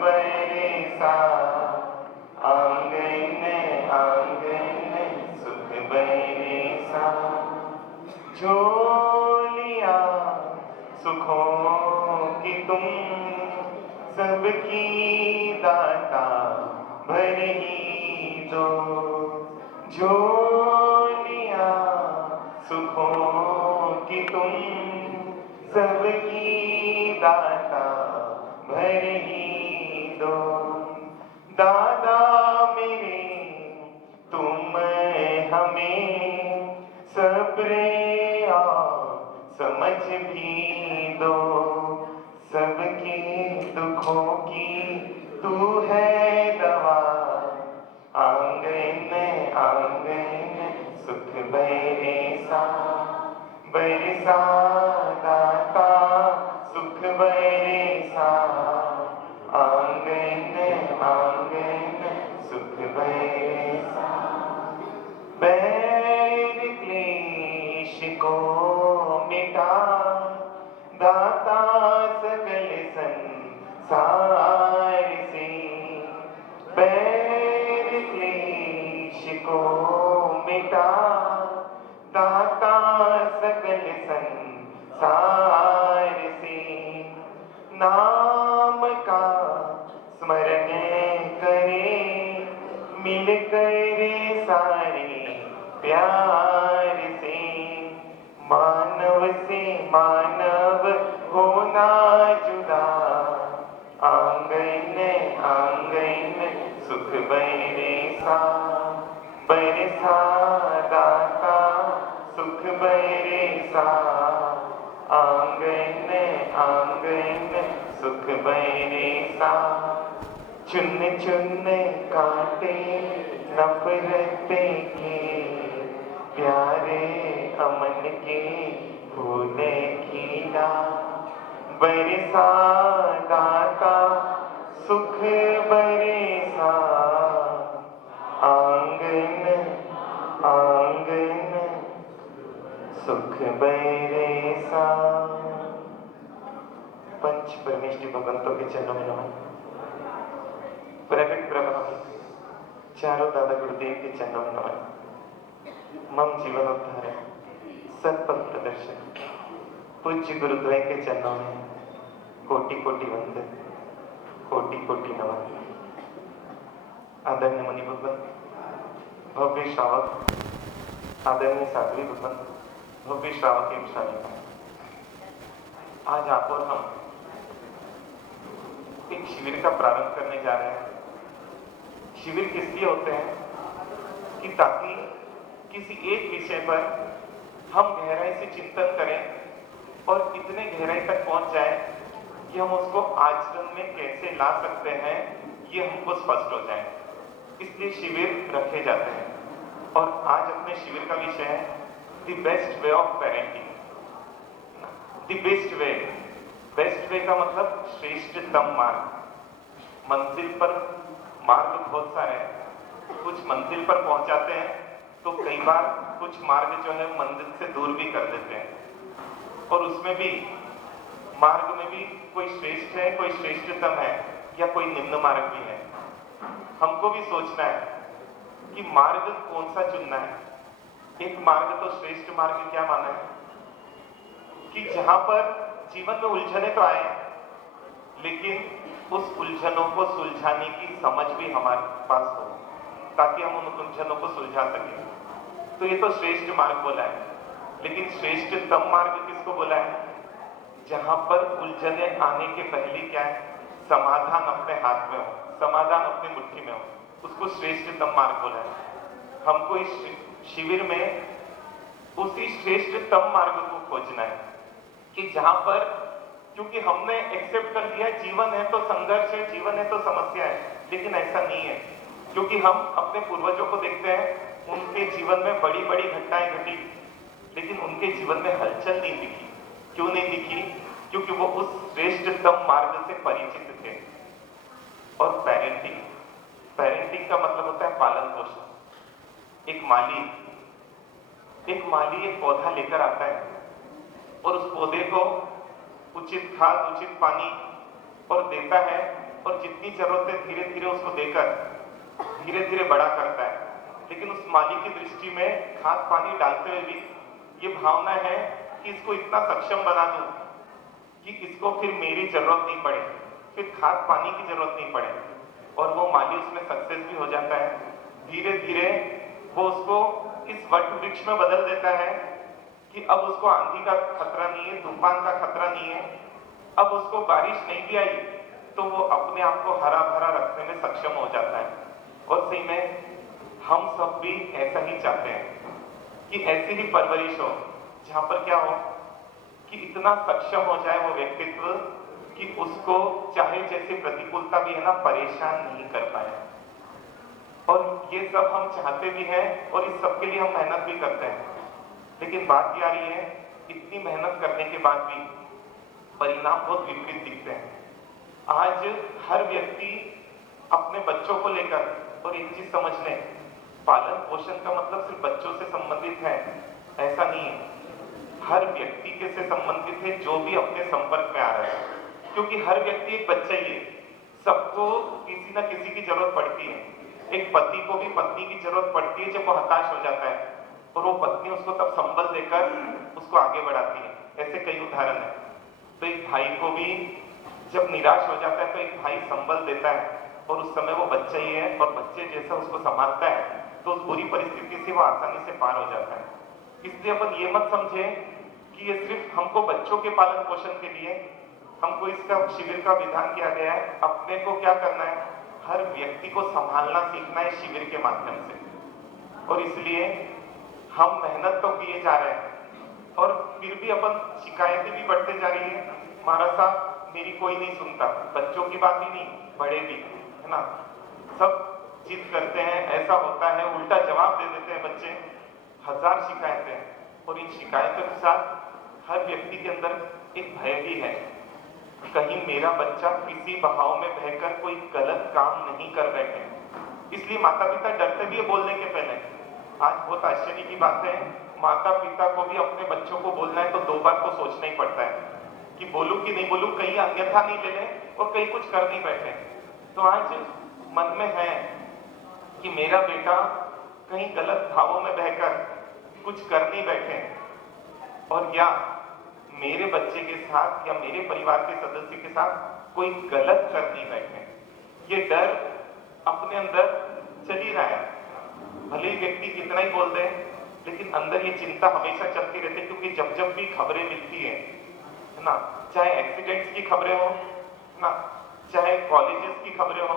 बरसा, आंगन आंगन सुख बरसा। झोलियाँ सुखों की तुम सबकी दाता भर ही दो। झोलियाँ सुखों की तुम सबकी दाता भर ही दो। दादा मेरे तुम हमें सब्र और समझ भी दो। सबके दुखों की तू है दवा, आंगन आंगन सुख बरसा। बरसा दाता सुख बरसा, आंगन आंगन सुख बरसा। बैर क्लेश को मिटा, दाता सकल संसार से। बैर क्लेश को मिटा, दाता सकल संसार से। नाम का स्मरण करे मिलकर सारे प्यार से। मानव से मानव होना जुदा, आंगन आंगन सुख बरसा। बरसा दाता सुख बरसा, आंगन आंगन सुख बरसा। चुन चुन काटे नफरत के, प्यारे अमन के फूल खिला। बरसा दाता सुख बरसा, आंगन आंगन सुख बरसा। पंच परमेष्टि भगवंतों के चरणों में नमन। प्रकट प्रभाव चारों दादा गुरुदेव के चरणों में नमन। मम जीवनोद्धार सत्पथ प्रदर्शन पूज्य गुरुद्वय के चरणों में कोटि कोटि वंदन, कोटि कोटि नमन। आदरणीय मुनि भगवान, भव्य श्रावक, आदरणीय साध्वी भगवान, भव्य श्रावक एवं श्राविका, आज आप और हम एक शिविर का प्रारंभ करने जा रहे हैं। शिविर किस लिए होते हैं कि ताकि किसी एक विषय पर हम गहराई से चिंतन करें और इतने गहराई तक पहुंच जाए कि हम उसको आचरण में कैसे ला सकते हैं ये हमको स्पष्ट हो जाए। इसलिए शिविर रखे जाते हैं। और आज अपने शिविर का विषय है the best way of parenting. The best way, best way का मतलब श्रेष्ठतम मार्ग। मंजिल पर मार्ग बहुत सारे हैं, कुछ मंजिल पर पहुंचाते हैं तो कई बार कुछ मार्ग जो है मंजिल से दूर भी कर देते हैं। और उसमें भी मार्ग में भी कोई श्रेष्ठ है, कोई श्रेष्ठतम है या कोई निम्न मार्ग भी है। हमको भी सोचना है कि मार्ग कौन सा चुनना है। एक मार्ग तो श्रेष्ठ मार्ग क्या माना है कि जहां पर जीवन में उलझने तो आए लेकिन उस उलझनों को सुलझाने की समझ भी हमारे पास हो ताकि हम उन उलझनों को सुलझा सकें। तो ये तो श्रेष्ठ मार्ग बोला है। लेकिन श्रेष्ठतम मार्ग किसको बोला है? जहां पर उलझने आने के पहले क्या है, समाधान अपने हाथ में हो, समाधान अपनी मुट्ठी में हो, उसको श्रेष्ठतम मार्ग बोला है। हमको इस शिविर में उसी श्रेष्ठतम मार्ग को खोजना है कि जहां पर, क्योंकि हमने एक्सेप्ट कर लिया जीवन है तो संघर्ष है, जीवन है तो समस्या है, लेकिन ऐसा नहीं है। क्योंकि हम अपने पूर्वजों को देखते हैं, उनके जीवन में बड़ी बड़ी घटनाएं घटी लेकिन उनके जीवन में हलचल नहीं दिखी। क्यों नहीं दिखी? क्योंकि वो उस श्रेष्ठतम मार्ग से परिचित थे। और पेरेंटिंग, पेरेंटिंग का मतलब होता है पालन पोषण। एक माली एक पौधा लेकर आता है और उस पौधे को उचित खाद, उचित पानी और देता है और जितनी जरूरत है धीरे धीरे उसको देकर धीरे धीरे बड़ा करता है। लेकिन उस माली की दृष्टि में खाद पानी डालते हुए भी ये भावना है कि इसको इतना सक्षम बना दूं कि इसको फिर मेरी जरूरत नहीं पड़े, फिर खाद पानी की जरूरत नहीं पड़े। और वो माली उसमें सक्सेस भी हो जाता है। धीरे धीरे वो उसको इस वट वृक्ष में बदल देता है कि अब उसको आंधी का खतरा नहीं है, तूफान का खतरा नहीं है। अब उसको बारिश नहीं भी आई तो वो अपने आप को हरा भरा रखने में सक्षम हो जाता है। और सही में हम सब भी ऐसा ही चाहते हैं कि ऐसी ही परवरिश हो जहां पर क्या हो कि इतना सक्षम हो जाए वो व्यक्तित्व कि उसको चाहे जैसी प्रतिकूलता भी है ना, परेशान नहीं कर पाए। और ये सब हम चाहते भी हैं और इस सब के लिए हम मेहनत भी करते हैं। लेकिन बात ये आ रही है, इतनी मेहनत करने के बाद भी परिणाम बहुत विपरीत दिखते हैं। आज हर व्यक्ति अपने बच्चों को लेकर, और एक चीज समझ लें, पालन पोषण का मतलब सिर्फ बच्चों से संबंधित है ऐसा नहीं है, हर व्यक्ति के से संबंधित है जो भी अपने संपर्क में आ रहा है। क्योंकि हर व्यक्ति एक बच्चा ही है, सबको किसी ना किसी की जरूरत पड़ती है। एक पति को भी पत्नी की जरूरत पड़ती है जब वो हताश हो जाता है, और वो पत्नी उसको तब संबल देकर उसको आगे बढ़ाती है। ऐसे कई उदाहरण है। तो एक भाई को भी जब निराश हो जाता है तो एक भाई संबल देता है, और उस समय वो बच्चा ही है और बच्चे जैसा उसको संभालता है तो उस बुरी परिस्थिति से वो आसानी से पार हो जाता है। इसलिए अपन ये मत समझे कि ये सिर्फ हमको बच्चों के पालन पोषण के लिए हमको इसका शिविर का विधान किया गया है। अपने को क्या करना है, हर व्यक्ति को संभालना सीखना है शिविर के माध्यम से। और इसलिए हम मेहनत तो किए जा रहे हैं और फिर भी अपन शिकायतें भी बढ़ते जा रही है। महाराज साहब मेरी कोई नहीं सुनता, बच्चों की बात ही नहीं, बड़े भी है ना, सब जिद करते हैं, ऐसा होता है, उल्टा जवाब दे देते हैं बच्चे। हजार शिकायतें, और इन शिकायतों के साथ हर व्यक्ति के अंदर एक भय भी है, कहीं मेरा बच्चा किसी बहाव में बहकर कोई गलत काम नहीं कर बैठे। इसलिए माता पिता डरते भी है बोलने के पहले। आज बहुत आश्चर्य की बात है, माता पिता को भी अपने बच्चों को बोलना है तो दो बार तो सोचना ही पड़ता है कि बोलूं कि नहीं बोलूं, कहीं अन्यथा नहीं ले लें और कहीं कुछ कर नहीं बैठे। तो आज मन में है कि मेरा बेटा कहीं गलत भावों में बहकर कुछ कर नहीं बैठे, और या मेरे बच्चे के साथ या मेरे परिवार के सदस्य के साथ कोई गलत कर नहीं बैठे। ये डर अपने अंदर चल ही रहा है। भले ही व्यक्ति कितना ही बोल दे, लेकिन अंदर ये चिंता हमेशा चलती रहती है। क्योंकि जब जब भी खबरें मिलती है ना, चाहे एक्सीडेंट्स की खबरें हो ना, चाहे कॉलेजेस की खबरें हो,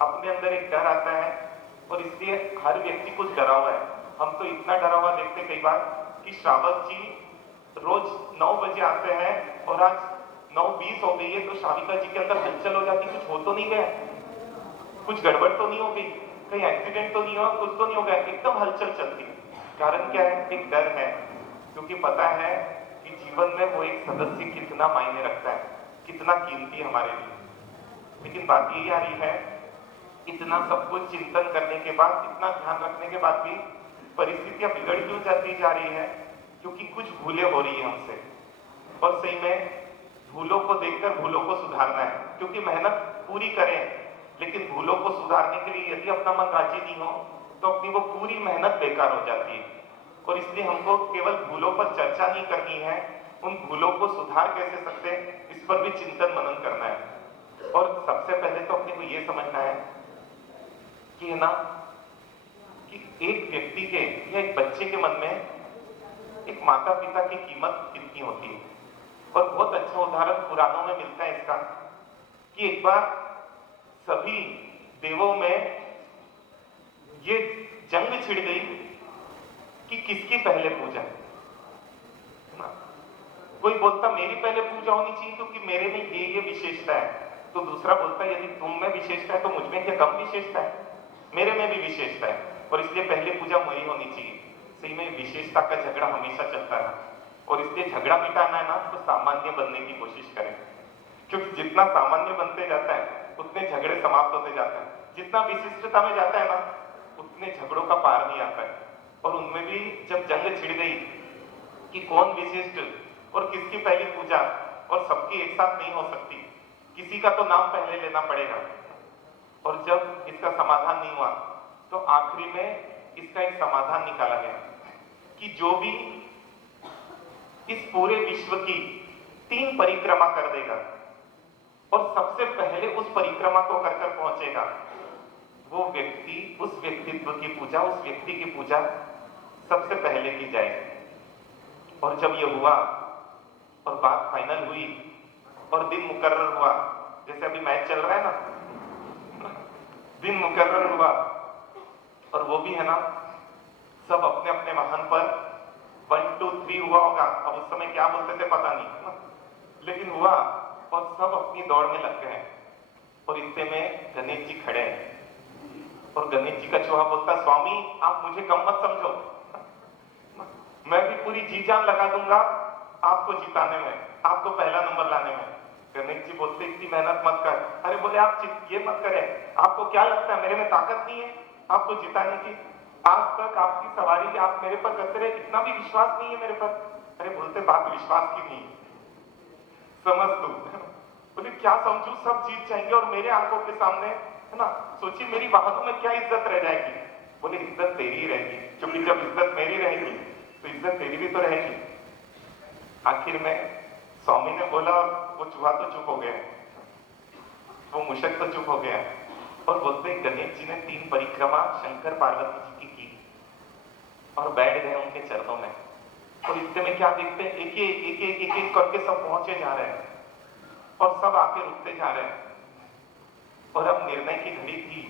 अपने अंदर एक डर आता है। और इसलिए हर व्यक्ति कुछ डरा हुआ है। हम तो इतना डरा हुआ देखते कई बार कि श्रावक जी रोज 9 बजे आते हैं और आज 9:20 हो गई है तो श्राविका जी के अंदर हलचल हो जाती, कुछ हो तो नहीं गया, कुछ गड़बड़ तो नहीं हो गई, कहीं एक्सीडेंट तो नहीं हुआ, कुछ तो नहीं हो गया, एकदम हलचल चलती है। कारण क्या है? एक डर है, क्योंकि पता है कि जीवन में वो एक सदस्य कितना मायने रखता है, कितना कीमती हमारे लिए। लेकिन बात यही आ रही है, इतना सब कुछ चिंतन करने के बाद, इतना ध्यान रखने के बाद भी परिस्थितियां बिगड़ क्यों जाती जा रही है? क्योंकि कुछ भूलें हो रही है हमसे। और सही में भूलों को देखकर भूलों को सुधारना है, क्योंकि मेहनत पूरी करें लेकिन भूलों को सुधारने के लिए यदि अपना मन राजी नहीं हो तो अपनी वो पूरी मेहनत बेकार हो जाती है। और इसलिए हमको केवल भूलों पर चर्चा नहीं करनी है, उन भूलों को सुधार कैसे सकते हैं इस पर भी चिंतन मनन करना है। और सबसे पहले तो अपने को ये समझना है कि है ना, कि एक व्यक्ति के या एक बच्चे के मन में एक माता पिता की कीमत कितनी होती है। और बहुत अच्छा उदाहरण पुराणों में मिलता है इसका, कि एक बार सभी देवों में ये जंग छिड़ गई कि किसकी पहले पूजा है ना। कोई बोलता मेरी पहले पूजा होनी चाहिए क्योंकि मेरे में ये विशेषता है, तो दूसरा बोलता यदि तुम में विशेषता है तो मुझ में क्या कम विशेषता है? मेरे में भी विशेषता है और इसलिए पहले पूजा मुझे होनी चाहिए। सही में विशेषता का झगड़ा हमेशा चलता है, और इसलिए झगड़ा मिटाना है ना तो सामान्य बनने की कोशिश करें, क्योंकि जितना सामान्य बनते जाता है उतने झगड़े समाप्त होते जाते हैं। जितना विशिष्टता में जाता है ना उतने झगड़ों का पार नहीं आता है। और उनमें भी जब जंग छिड़ गई कि कौन विशिष्ट और किसकी पहली पूजा, और सबकी एक साथ नहीं हो सकती, किसी का तो नाम पहले लेना पड़ेगा। और जब इसका समाधान नहीं हुआ तो आखिरी में इसका एक समाधान निकाला गया कि जो भी इस पूरे विश्व की 3 परिक्रमा कर देगा और सबसे पहले उस परिक्रमा को कर कर पहुंचेगा, वो व्यक्ति, उस व्यक्तित्व की पूजा, उस व्यक्ति की पूजा सबसे पहले की जाएगी। और जब ये हुआ और बात फाइनल हुई और दिन मुकर्रर हुआ, जैसे अभी मैच चल रहा है ना, दिन मुकर्रर हुआ और वो भी है ना, सब अपने अपने वाहन पर 1 2 3 हुआ होगा। अब उस समय क्या बोलते थे पता नहीं, लेकिन हुआ और सब अपनी दौड़ में लग गए। और इतने में गणेश जी खड़े हैं और गणेश जी का चूहा बोलता, स्वामी आप मुझे कम मत समझो, मैं भी पूरी जी जान लगा दूंगा आपको जिताने में, आपको पहला नंबर लाने में। गणेश जी बोलते, इतनी मेहनत मत कर। अरे बोले आप ये मत करें, आपको क्या लगता है मेरे में ताकत नहीं है आपको जिताने की? आज तक आपकी सवारी आप मेरे पर करते रहे, इतना भी विश्वास नहीं है मेरे पर? अरे बोलते, बात विश्वास की नहीं, समझ तू। बोले क्या समझू, सब जीत जाएंगे और मेरे आंखों के सामने, है ना, सोचिए मेरी वाहनों में क्या इज्जत रह जाएगी। बोले इज्जत तेरी ही रहेगी, क्योंकि जब इज्जत मेरी रहेगी तो इज्जत तेरी भी तो रहेगी। आखिर में स्वामी ने बोला, वो चूहा तो चुप हो गया, वो मूषक तो चुप हो गया और बोलते गणेश जी ने 3 परिक्रमा शंकर पार्वती जी की और बैठ गए उनके चरणों में। और इतने में क्या देखते हैं, एक एक करके सब पहुंचे जा रहे हैं और सब आके रुकते जा रहे हैं। और अब निर्णय की घड़ी थी